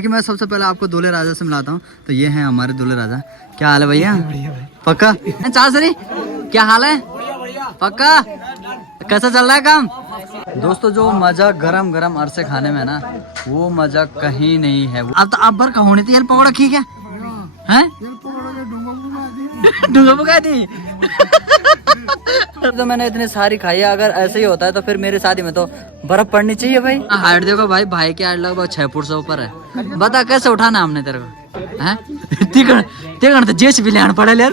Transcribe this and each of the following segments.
कि मैं सबसे पहले आपको दूल्हे राजा से मिलाता हूँ। तो ये हैं हमारे दूल्हे राजा। क्या हाल है भैया? पक्का चासरी, क्या हाल है? पक्का कैसा चल रहा है काम? दोस्तों जो मजा गरम गरम अरसे खाने में ना, वो मजा कहीं नहीं है। अब तो आप बर का होनी थी यार, पकौड़ा ठीक है हैं? डूंगा पका दी। तो मैंने इतनी सारी खाई है। अगर ऐसे ही होता है तो फिर मेरी शादी में तो बर्फ पड़नी चाहिए भाई। हाइट देखो भाई, भाई की हाइट लगभग 6 फुट से ऊपर है। बता कैसे उठाना हमने तेरे को हैं? तो जेस भी लेना पड़े यार।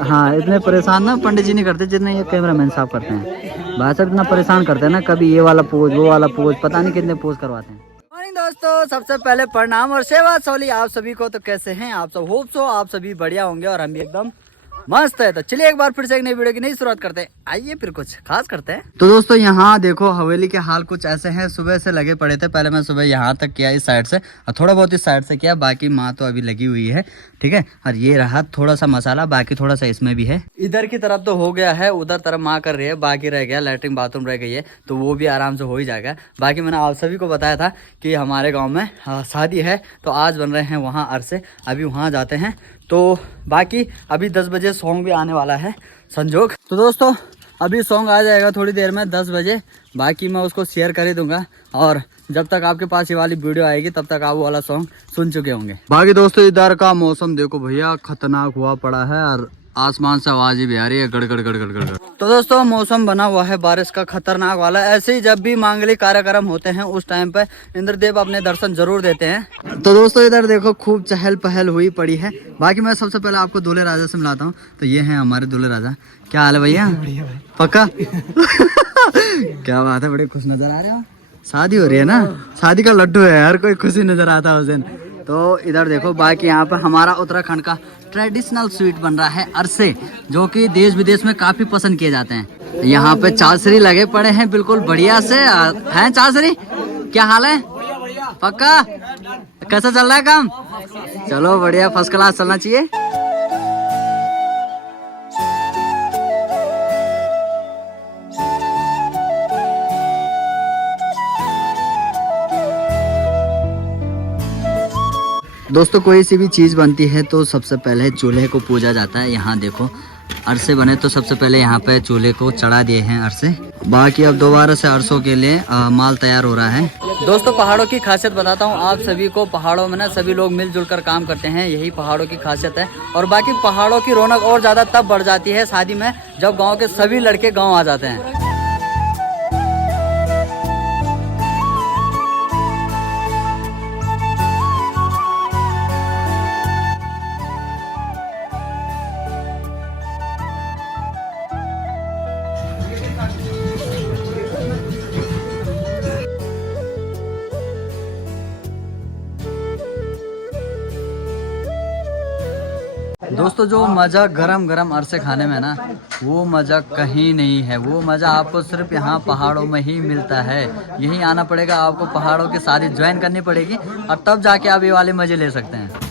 हाँ इतने परेशान ना पंडित जी नहीं करते जितने ये कैमरामैन साहब करते हैं। भाई साहब इतना परेशान करते हैं ना, कभी ये वाला पोज वो वाला पोज, पता नहीं कितने पोज करवाते हैं। मॉर्निंग दोस्तों, सबसे पहले प्रणाम और सेवा सोली आप सभी को। तो कैसे हैं आप सब? होप सो आप सभी बढ़िया होंगे और हम भी एकदम मस्त है। तो चलिए एक बार फिर से एक नई वीडियो की नई शुरुआत करते हैं। आइए फिर कुछ खास करते हैं। तो दोस्तों यहाँ देखो हवेली के हाल कुछ ऐसे हैं। सुबह से लगे पड़े थे। पहले मैं सुबह यहाँ तक किया इस साइड से और थोड़ा बहुत इस साइड से किया, बाकी माँ तो अभी लगी हुई है। ठीक है, और ये रहा थोड़ा सा मसाला, बाकी थोड़ा सा इसमें भी है। इधर की तरफ तो हो गया है, उधर तरफ माँ कर रही है, बाकी रह गया लैट्रिन बाथरूम रह गई है, तो वो भी आराम से हो ही जाएगा। बाकी मैंने आप सभी को बताया था कि हमारे गाँव में शादी है, तो आज बन रहे हैं वहाँ अरसे। अभी वहाँ जाते हैं। तो बाकी अभी 10 बजे सॉन्ग भी आने वाला है संजोग। तो दोस्तों अभी सॉन्ग आ जाएगा थोड़ी देर में 10 बजे। बाकी मैं उसको शेयर कर ही दूंगा और जब तक आपके पास ये वाली वीडियो आएगी तब तक आप वो वाला सॉन्ग सुन चुके होंगे। बाकी दोस्तों इधर का मौसम देखो भैया, खतरनाक हुआ पड़ा है और आसमान से आवाज भी आ रही है, गड़गड़ गड़गड़ गड़गड़। तो दोस्तों मौसम बना हुआ है बारिश का खतरनाक वाला। ऐसे ही जब भी मांगलिक कार्यक्रम होते हैं उस टाइम पे इंद्रदेव अपने दर्शन जरूर देते हैं। तो दोस्तों इधर देखो खूब चहल पहल हुई पड़ी है। बाकी मैं सबसे पहले आपको दूल्हे राजा से मिलाता हूँ। तो ये हैं हमारे दूल्हे राजा। क्या हाल है भैया? पक्का क्या बात है, बड़े खुश नजर आ रहे हो। शादी हो रही है ना, शादी का लड्डू है, हर कोई खुशी नजर आता है उस दिन। तो इधर देखो बाकी यहाँ पर हमारा उत्तराखंड का ट्रेडिशनल स्वीट बन रहा है अरसे, जो कि देश विदेश में काफी पसंद किए जाते हैं। यहाँ पे चासरी लगे पड़े हैं बिल्कुल बढ़िया से हैं। चासरी, क्या हाल है? पक्का कैसा चल रहा है काम? चलो बढ़िया, फर्स्ट क्लास चलना चाहिए। दोस्तों कोई सी भी चीज़ बनती है तो सबसे पहले चूल्हे को पूजा जाता है। यहाँ देखो अरसे बने तो सबसे पहले यहाँ पे चूल्हे को चढ़ा दिए हैं अरसे। बाकी अब दोबारा से अरसों के लिए माल तैयार हो रहा है। दोस्तों पहाड़ों की खासियत बताता हूँ आप सभी को। पहाड़ों में ना सभी लोग मिलजुल कर काम करते हैं, यही पहाड़ों की खासियत है। और बाकी पहाड़ों की रौनक और ज़्यादा तब बढ़ जाती है शादी में, जब गाँव के सभी लड़के गाँव आ जाते हैं। दोस्तों जो मज़ा गरम गरम अरसे खाने में ना, वो मज़ा कहीं नहीं है। वो मज़ा आपको सिर्फ यहाँ पहाड़ों में ही मिलता है। यहीं आना पड़ेगा आपको, पहाड़ों की शादी ज्वाइन करनी पड़ेगी और तब जाके आप ये वाले मज़े ले सकते हैं।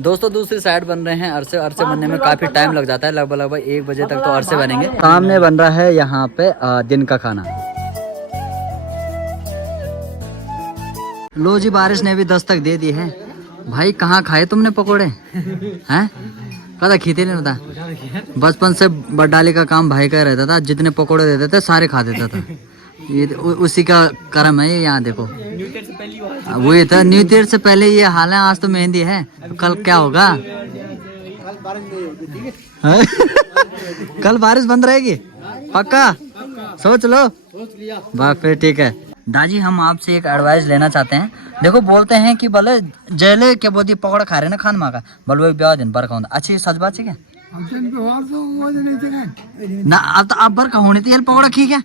दोस्तों दूसरी साइड बन रहे हैं अरसे। अरसे बनने में काफी टाइम लग जाता है, लगभग 1 बजे तक तो अरसे बनेंगे। सामने बन रहा है यहाँ पे दिन का खाना। लो जी बारिश ने भी दस्तक दे दी है। भाई कहाँ खाए तुमने पकोड़े हैं? पता खीते नहीं होता। बचपन से बड्डाली का काम भाई का रहता था, जितने पकोड़े देते थे सारे खा देता था। ये उसी का कर्म है। ये यहाँ देखो वही था, न्यू ईयर से पहले ये हाल है। आज तो मेहंदी है, तो कल क्या होगा? कल बारिश बंद रहेगी पक्का? सोच लो। वाह फिर ठीक है। दादी हम आपसे एक एडवाइस लेना चाहते हैं। देखो बोलते हैं कि भले जैले क्या बोलती पकौड़ा खा रहे ना खान माँ का, बोलो एक ब्याह दिन बरखा अच्छी सच बात है क्या ना? अब तो आप बरखा होनी थी यार, पकौड़ा ठीक है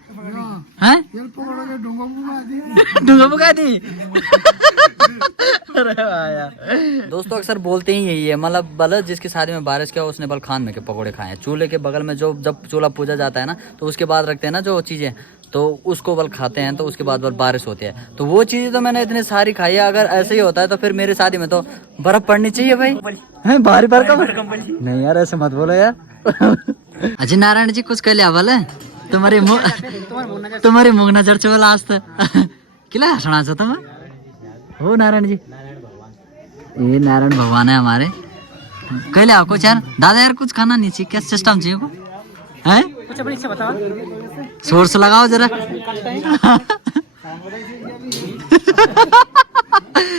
हैं? डूंगा पका दी। दोस्तों अक्सर बोलते ही यही है, मतलब बल जिसकी शादी में बारिश किया उसने बल खान में के पकौड़े खाए हैं। चूल्हे के बगल में जो जब चूल्हा पूजा जाता है ना, तो उसके बाद रखते हैं ना जो चीजें, तो उसको बल खाते हैं, तो उसके बाद बल बारिश होती है। तो वो चीज़ तो मैंने इतनी सारी खाई है। अगर ऐसे ही होता है तो फिर मेरी शादी में तो बर्फ पड़नी चाहिए भाई। हैं भारी बर्फ नहीं यार, ऐसे मत बोलो यार। अजय नारायण जी कुछ कह लिया बोले तुम्हारी मुंह नजर चो लास्ट किला हंसना चाहता तुम हो नारायण जी। ये नारायण भगवान है हमारे। कह लिया कुछ यार दादा यार, कुछ खाना नहीं चाहिए क्या सिस्टम चाहिए को है? कुछ अपनी इच्छा बताओ, सोर्स लगाओ जरा।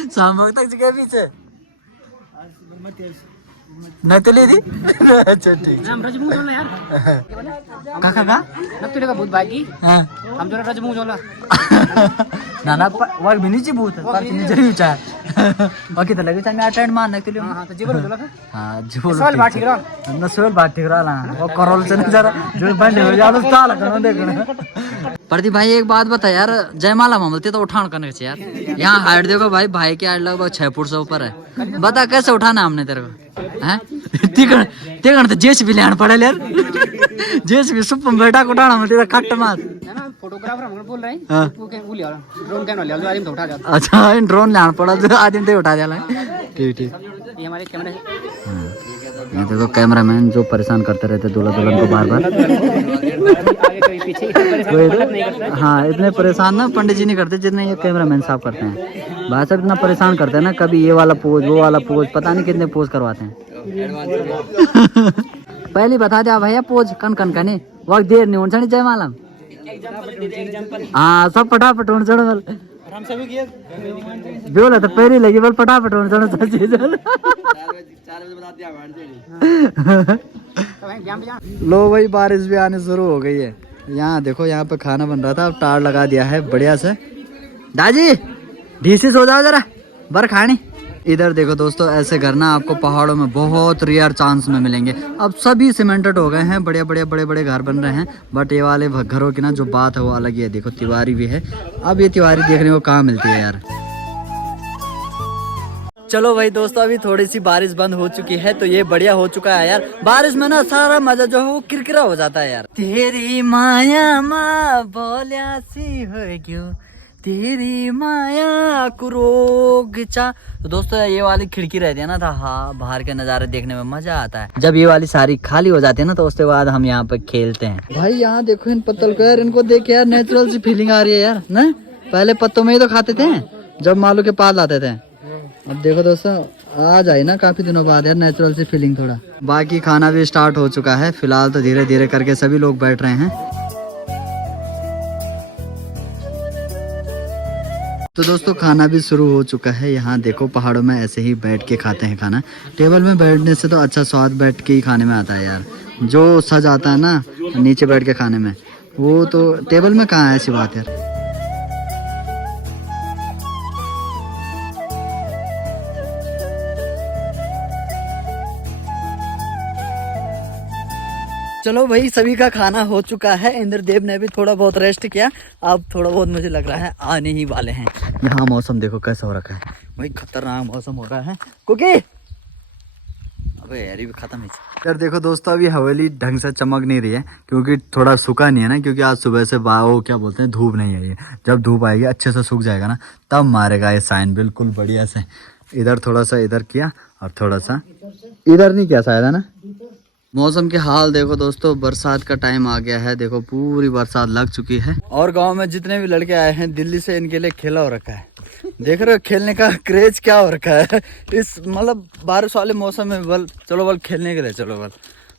शाम तक जगह पीछे नहीं तो ले दी। अच्छा ठीक हम रजमू जोला यार काका का नब तुले का भूत भागी हां हम तो रजमू जोला ना ना वाग भी नीचे भूत पर नीचे ही चा बाकी तो लगे मैं अटेंड मारने के लिए। हां तो जीवन जोला हां जीवन सवाल बात ठीक रहा ना, सवाल बात ठीक रहा ना वो करोल से जरा जो बंद हो जा तो साल करना देखो। प्रदीप भाई एक बात बता यार, जयमाला मामलती तो उठान करने चाहिए यार। यहाँ हाइट देखो भाई, भाई की हाइट लगभग 6 फुट से ऊपर है। बता कैसे उठाना हमने तेरे को हैं? तिगण तो जेसीबी लेना पड़े यार। जेसीबी सुप में बैठा उठाना मतलब तेरा कट मार फोटोग्राफर हम बोल रहे हैं वो के बोलिया ड्रोन कैमरा ले लो आदमी तो उठा जाता। अच्छा इन ड्रोन लेना पड़ा जो आदमी तो उठा जाला। ठीक ठीक ये हमारे कैमरा ये देखो कैमरामैन जो परेशान करते रहते दूल्हा दुल्हन को बार बार। हाँ इतने परेशान ना पंडित जी नहीं करते जितने ये कैमरामैन साहब करते हैं। भाई साहब इतना परेशान करते हैं ना, कभी ये वाला पोज वो वाला पोज, पता नहीं कितने पोज करवाते हैं। पहले बता दिया भैया पोज कन कन कने वक्त देर नहीं होनी जय मालम। हाँ सब फटाफट होने चढ़ो बल बोला तो पहले लगी बल फटाफट होने चढ़ो। लो भाई बारिश भी आने शुरू हो गई है। यहाँ देखो यहाँ पे खाना बन रहा था, अब टार लगा दिया है बढ़िया से। दादी ढीसी सो जाओ जरा बर खानी। इधर देखो दोस्तों ऐसे घर ना आपको पहाड़ों में बहुत रेयर चांस में मिलेंगे। अब सभी सीमेंटेड हो गए हैं, बढ़िया बढ़िया बड़े बड़े घर बन रहे हैं। बट ये वाले घरों की ना जो बात है वो अलग ही है। देखो तिवारी भी है। अब ये तिवारी देखने को कहाँ मिलती है यार। चलो भाई दोस्तों अभी थोड़ी सी बारिश बंद हो चुकी है, तो ये बढ़िया हो चुका है यार। बारिश में ना सारा मजा जो है वो किरकिरा हो जाता है यार। तेरी माया माँ बोलिया सी हो गयो, तेरी माया कुरोग चा। तो दोस्तों ये वाली खिड़की रहती है ना, था हाँ बाहर के नजारे देखने में मजा आता है। जब ये वाली सारी खाली हो जाती है ना तो उसके बाद हम यहाँ पे खेलते हैं। भाई यहाँ देखो इन पत्तल को यार, इनको देख यार नेचुरल सी फीलिंग आ रही है यार ना। पहले पत्तों में ही तो खाते थे जब मालू के पास लाते थे। अब देखो दोस्तों आ जाए ना काफी दिनों बाद यार नेचुरल सी फीलिंग थोड़ा। बाकी खाना भी स्टार्ट हो चुका है, फिलहाल तो धीरे धीरे करके सभी लोग बैठ रहे हैं। तो दोस्तों खाना भी शुरू हो चुका है। यहाँ देखो पहाड़ों में ऐसे ही बैठ के खाते हैं खाना। टेबल में बैठने से तो अच्छा स्वाद बैठ के ही खाने में आता है यार। जो सज आता है ना नीचे बैठ के खाने में, वो तो टेबल में कहाँ है ऐसी बात यार। चलो भाई सभी का खाना हो चुका है। इंद्रदेव ने भी थोड़ा बहुत रेस्ट किया। अब थोड़ा बहुत मुझे लग रहा है आने ही वाले हैं। यहाँ मौसम देखो कैसा हो रखा है भाई, खतरनाक मौसम हो रहा है। कुकी अबे यार ये भी खत्म है यार। देखो दोस्तों अभी हवेली ढंग से चमक नहीं रही है क्योंकि थोड़ा सूखा नहीं है ना, क्योंकि आज सुबह से वो क्या बोलते हैं धूप नहीं आई है। जब धूप आएगी अच्छे से सूख जाएगा ना तब मारेगा ये साइन बिल्कुल बढ़िया से। इधर थोड़ा सा इधर किया और थोड़ा सा इधर नहीं किया शायद है ना। मौसम के हाल देखो दोस्तों, बरसात का टाइम आ गया है। देखो पूरी बरसात लग चुकी है और गांव में जितने भी लड़के आए हैं दिल्ली से इनके लिए खेला हो रखा है। देख रहे हो खेलने का क्रेज क्या हो रखा है इस मतलब बारिश वाले मौसम में। बल चलो बल खेलने के लिए चलो बल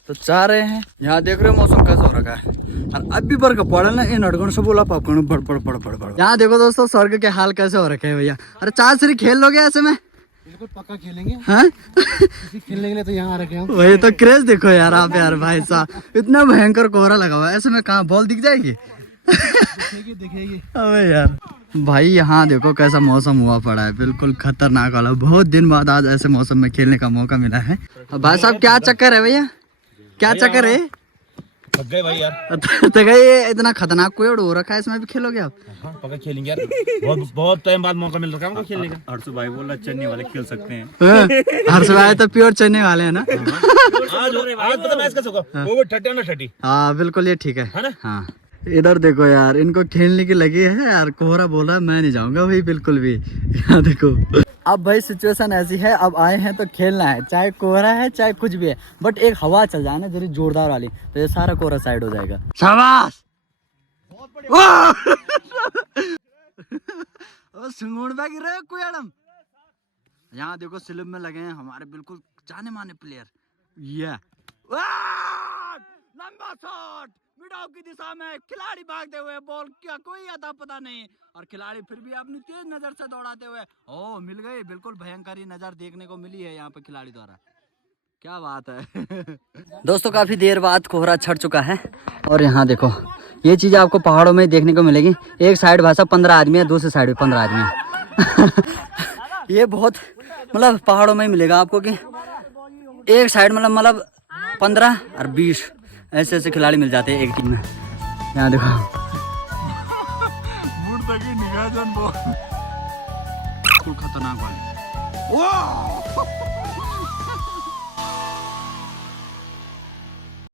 तो चाह रहे हैं। यहाँ देख रहे हो मौसम कैसा हो रखा है और अब भी बर्फ पड़ा ना इन अड़गन से बोला पापड़ बड़ बड़ बड़ बड़ बड़। यहाँ देखो दोस्तों स्वर्ग के हाल कैसे हो रखे है भैया। अरे 4 सीढ़ी खेल लोगे ऐसे में? बिल्कुल पक्का खेलेंगे। हाँ खेलने के लिए तो यहाँ आ रखे हैं। वही तो क्रेज देखो यार आप यार भाई साहब इतना भयंकर कोहरा लगा हुआ है, ऐसे में कहाँ बॉल दिख जाएगी? दिखेगी। अबे यार भाई यहाँ देखो कैसा मौसम हुआ पड़ा है, बिल्कुल खतरनाक वाला। बहुत दिन बाद आज ऐसे मौसम में खेलने का मौका मिला है। भाई साहब क्या चक्कर है भैया, क्या चक्कर है? थक गए भाई यार। तो ये इतना खतरनाक कोई हो रखा है, इसमें भी खेलोगे आप? हाँ, पक्का खेलेंगे यार। बहुत टाइम बाद मौका मिल रहा है हमको खेलने का। हर्षु भाई बोला चन्नी वाले खेल सकते हैं। हर्षु भाई तो प्योर चन्नी वाले हैं ना। आज पता मैच कैसे होगा? वो 30 under 30। हाँ बिल्कुल ये ठीक है ना? हाँ इधर देखो यार, इनको खेलने की लगी है यार। कोहरा बोल रहा है मैं नहीं जाऊंगा भाई बिल्कुल भी। यहाँ देखो, अब भाई सिचुएशन ऐसी है, अब आए हैं तो खेलना है, चाहे कोहरा है चाहे कुछ भी है, बट एक हवा चल जाए ना जरी जोरदार वाली, तो ये सारा कोहरा साइड हो जाएगा। शाबाश। यहाँ देखो स्लिप में लगे हैं हमारे बिल्कुल जाने माने प्लेयर। ये लंबा शॉट मिडाव की दिशा में, खिलाड़ी भागते हुए, बॉल क्या कोई अता पता नहीं, और खिलाड़ी फिर भी अपनी तेज नजर से दौड़ाते हुए, ओ मिल गई। बिल्कुल भयंकर नजर देखने को मिली है यहाँ पे खिलाड़ी द्वारा। क्या बात है। दोस्तों काफी देर बाद कोहरा छट चुका है, और यहाँ देखो ये चीज आपको पहाड़ों में देखने को मिलेगी। एक साइड भाषा 15 आदमी है, दूसरी साइड भी 15 आदमी है। ये बहुत मतलब पहाड़ों में ही मिलेगा आपको कि एक साइड मतलब 15 और 20 ऐसे खिलाड़ी मिल जाते हैं एक टीम में। यहाँ देखो खतरनाक वाले।